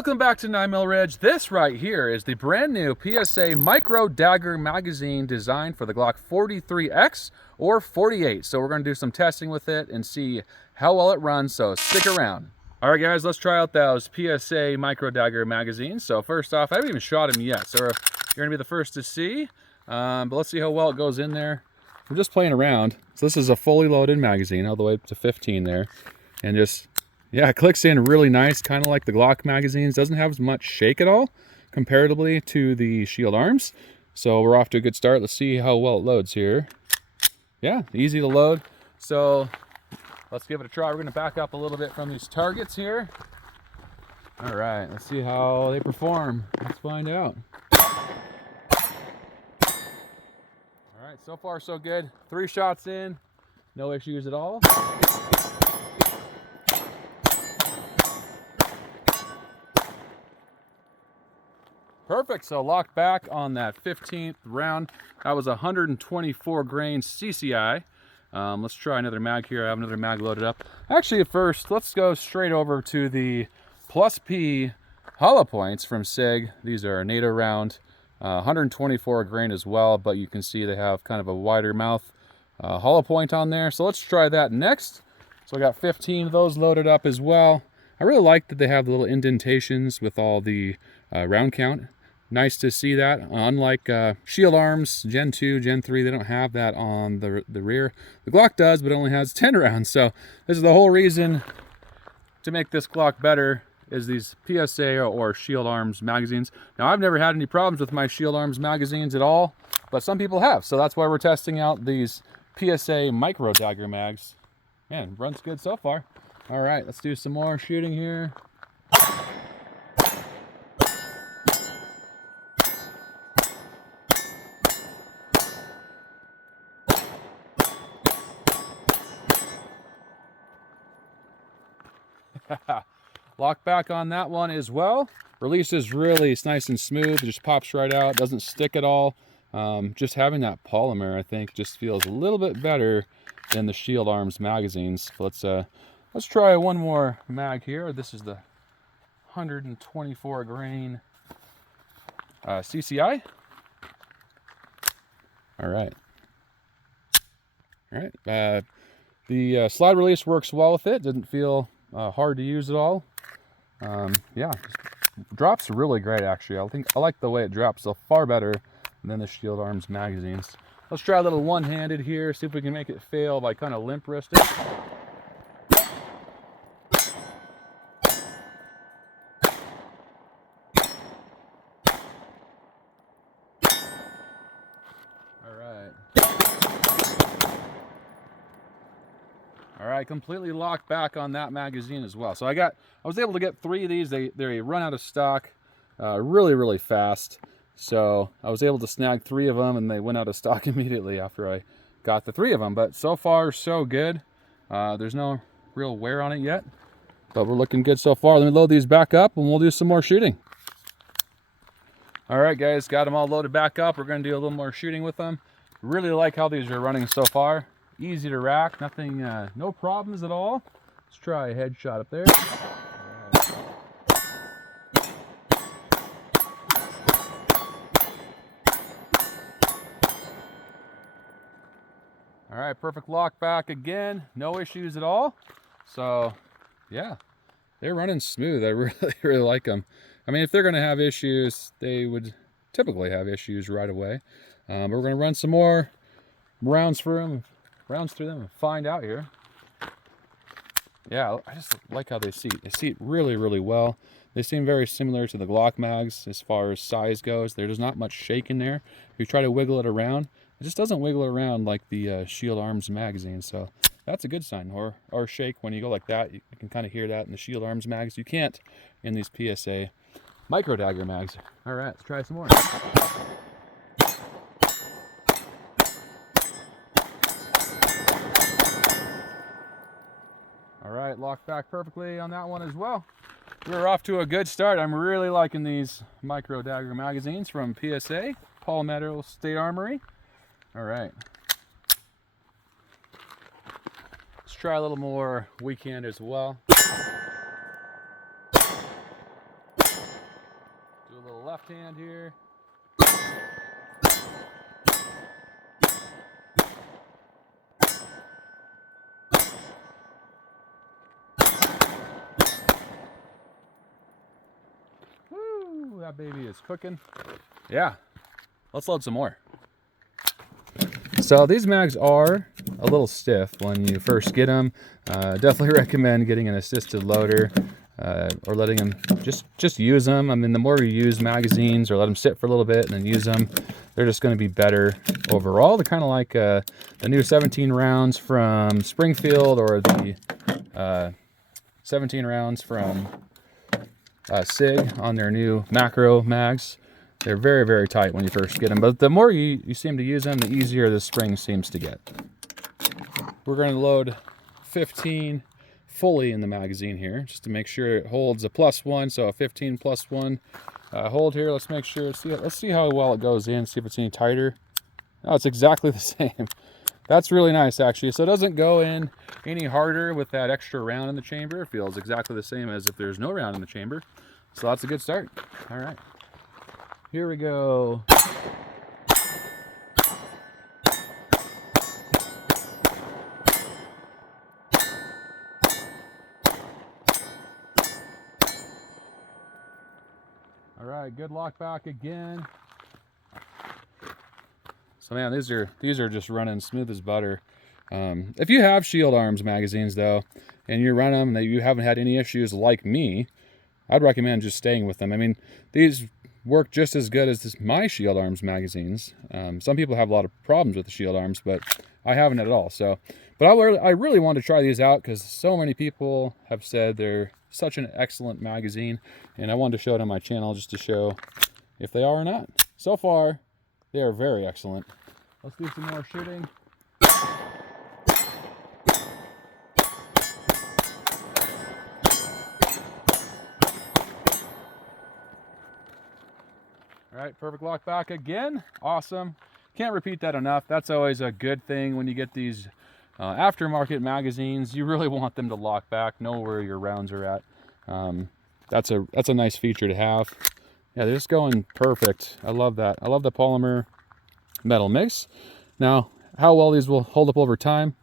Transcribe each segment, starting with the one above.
Welcome back to 9mm Ridge. This right here is the brand new PSA Micro Dagger Magazine designed for the Glock 43x or 48. So we're going to do some testing with it and see how well it runs, so stick around. All right guys, let's try out those PSA Micro Dagger Magazines. So first off, I haven't even shot them yet, so you're going to be the first to see. But let's see how well it goes in there. I'm just playing around. So this is a fully loaded magazine, all the way up to 15 there. And just, yeah, it clicks in really nice, kind of like the Glock magazines. Doesn't have as much shake at all, comparatively to the Shield Arms. So we're off to a good start. Let's see how well it loads here. Yeah, easy to load. So let's give it a try. We're gonna back up a little bit from these targets here. All right, let's see how they perform. Let's find out. All right, so far so good. 3 shots in, no issues at all. Perfect, so locked back on that 15th round. That was 124 grain CCI. Let's try another mag here. I have another mag loaded up. Actually, at first, let's go straight over to the Plus P hollow points from SIG. These are NATO round, 124 grain as well, but you can see they have kind of a wider mouth hollow point on there. So let's try that next. So I got 15 of those loaded up as well. I really like that they have the little indentations with all the round count. Nice to see that. Unlike Shield Arms Gen 2, Gen 3, they don't have that on the rear. The Glock does, but it only has 10 rounds. So this is the whole reason to make this Glock better, is these PSA or Shield Arms magazines. Now, I've never had any problems with my Shield Arms magazines at all, but some people have. So that's why we're testing out these PSA Micro Dagger mags. Man, runs good so far. All right, let's do some more shooting here. Lock back on that one as well. Release is really nice and smooth. It just pops right out, doesn't stick at all. Just having that polymer, I think, just feels a little bit better than the Shield Arms magazines. Let's try one more mag here. This is the 124 grain CCI. All right. The slide release works well with it. Didn't feel hard to use at all. Yeah, drops really great actually. I like the way it drops, so far better than the Shield Arms magazines. Let's try a little one-handed here, see if we can make it fail by kind of limp wristing. All right, completely locked back on that magazine as well. So I was able to get 3 of these. They run out of stock really fast. So I was able to snag 3 of them, and they went out of stock immediately after I got the 3 of them. But so far, so good. There's no real wear on it yet, but we're looking good so far. Let me load these back up, and we'll do some more shooting. All right, guys, got them all loaded back up. We're going to do a little more shooting with them. Really like how these are running so far. Easy to rack, nothing, no problems at all. Let's try a headshot up there. All right, perfect lock back again. No issues at all. So, yeah, they're running smooth. I really like them. I mean, if they're going to have issues, they would typically have issues right away. But we're going to run some more rounds through them and find out here. Yeah, I just like how they seat. They seat really well. They seem very similar to the Glock mags as far as size goes. There's not much shake in there. If you try to wiggle it around, it just doesn't wiggle around like the Shield Arms magazine. So that's a good sign. Or shake when you go like that. You can kind of hear that in the Shield Arms mags. You can't in these PSA Micro Dagger mags. All right, let's try some more. All right, locked back perfectly on that one as well. We're off to a good start. I'm really liking these Micro Dagger magazines from PSA, Palmetto State Armory. All right. Let's try a little more weekend as well. That baby is cooking. Yeah, let's load some more. So these mags are a little stiff when you first get them. Definitely recommend getting an assisted loader or letting them just use them. I mean, the more you use magazines or let them sit for a little bit and then use them, they're just going to be better overall. They're kind of like the new 17 rounds from Springfield or the 17 rounds from SIG on their new macro mags. They're very, very tight when you first get them, but the more you seem to use them, the easier the spring seems to get. We're going to load 15 fully in the magazine here, just to make sure it holds a +1, so a 15 +1 hold here. Let's make sure, let's see how well it goes in, see if it's any tighter. Oh, it's exactly the same. That's really nice, actually. So it doesn't go in any harder with that extra round in the chamber. It feels exactly the same as if there's no round in the chamber. So that's a good start. All right. Here we go. All right, good lock back again. So man, these are just running smooth as butter. If you have Shield Arms magazines though, and you run them and you haven't had any issues like me, I'd recommend just staying with them. I mean, these work just as good as my Shield Arms magazines. Some people have a lot of problems with the Shield Arms, but I haven't at all. So, but I really want to try these out because so many people have said they're such an excellent magazine, and I wanted to show it on my channel just to show if they are or not. So far, they are very excellent. Let's do some more shooting. All right, perfect lock back again. Awesome. Can't repeat that enough. That's always a good thing when you get these aftermarket magazines. You really want them to lock back, know where your rounds are at. That's a nice feature to have. Yeah, they're just going perfect. I love that. I love the polymer metal mix. Now, how well these will hold up over time,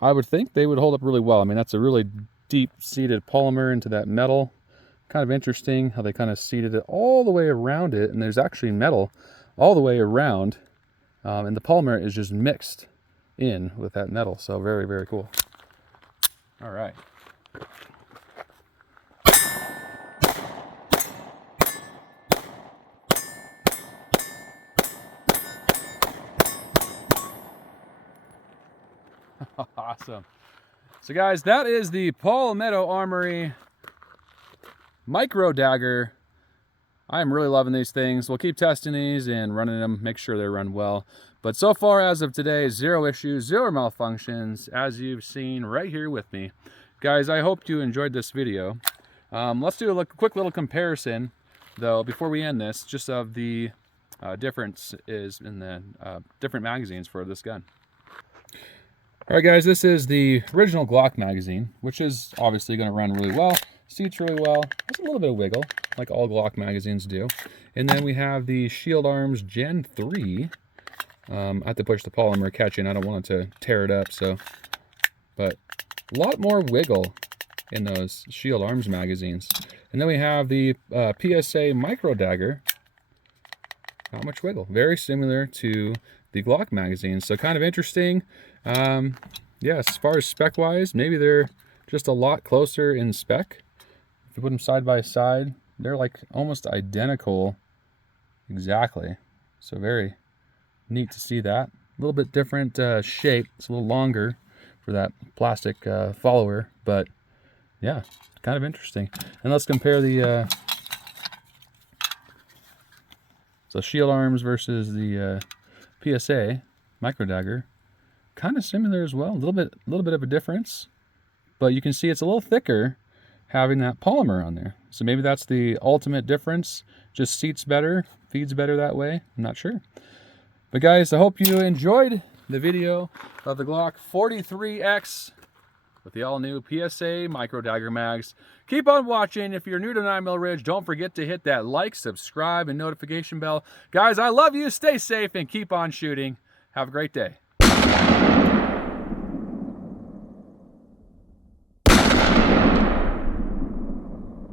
I would think they would hold up really well. I mean, that's a really deep-seated polymer into that metal. Kind of interesting how they kind of seated it all the way around it, and there's actually metal all the way around, and the polymer is just mixed in with that metal. So very, very cool. All right. Awesome. So guys, that is the Palmetto Armory Micro Dagger. I am really loving these things. We'll keep testing these and running them, make sure they run well. But so far as of today, 0 issues, 0 malfunctions, as you've seen right here with me. Guys, I hope you enjoyed this video. Let's do a quick little comparison, though, before we end this, just of the difference is in the different magazines for this gun. All right, guys, this is the original Glock magazine, which is obviously going to run really well. Seats really well. Has a little bit of wiggle, like all Glock magazines do. And then we have the Shield Arms Gen 3. I have to push the polymer catch in. I don't want it to tear it up, so. But a lot more wiggle in those Shield Arms magazines. And then we have the PSA Micro Dagger. Not much wiggle. Very similar to the Glock magazine. So kind of interesting. Yeah, as far as spec-wise, maybe they're just a lot closer in spec. If you put them side by side, they're like almost identical exactly. So very neat to see that. A little bit different shape. It's a little longer for that plastic follower, but yeah, kind of interesting. And let's compare the so Shield Arms versus the PSA Micro Dagger. Kind of similar as well. A little bit of a difference, but you can see it's a little thicker having that polymer on there. So maybe that's the ultimate difference. Just seats better, feeds better that way. I'm not sure. But guys, I hope you enjoyed the video of the Glock 43x with the all-new PSA Micro Dagger mags. Keep on watching. If you're new to 9mm Ridge, don't forget to hit that like, subscribe, and notification bell. Guys, I love you. Stay safe and keep on shooting. Have a great day.